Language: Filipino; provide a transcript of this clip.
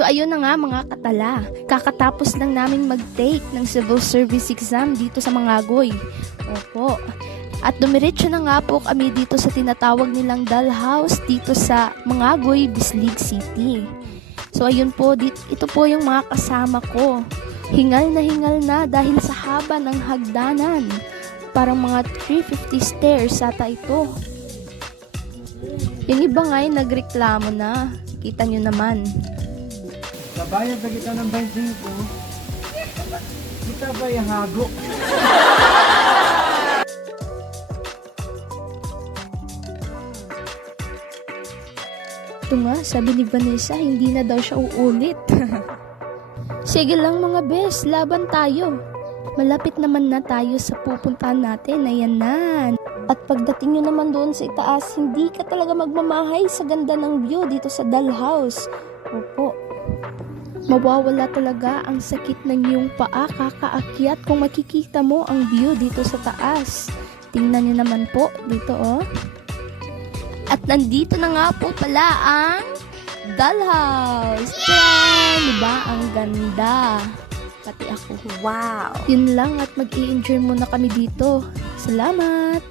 So ayun na nga mga katala, kakatapos lang naming mag-take ng civil service exam dito sa Mangagoy. Opo. At dumiretso na nga po kami dito sa tinatawag nilang dollhouse dito sa Mangagoy, Bislig City. So ayun po, ito po yung mga kasama ko. Hingal na dahil sa haba ng hagdanan. Parang mga 350 stairs ata ito. Yung iba nga ay nagreklamo na. Kita nyo naman. Kabayad na kita ng 25. Kita ba yung hago? Ito nga, sabi ni Vanessa, hindi na daw siya uulit. Sige lang mga bes, laban tayo. Malapit naman na tayo sa pupuntahan natin, ayan na. At pagdating nyo naman doon sa itaas, hindi ka talaga magmamahay sa ganda ng view dito sa dollhouse. Opo. Mawawala talaga ang sakit ng iyong paa kakaakyat kung makikita mo ang view dito sa taas. Tingnan nyo naman po dito oh. At nandito na nga po pala ang dollhouse. Yan! Diba? Ang ganda. Pati ako. Wow! Yun lang at mag-i-enjoy muna kami dito. Salamat!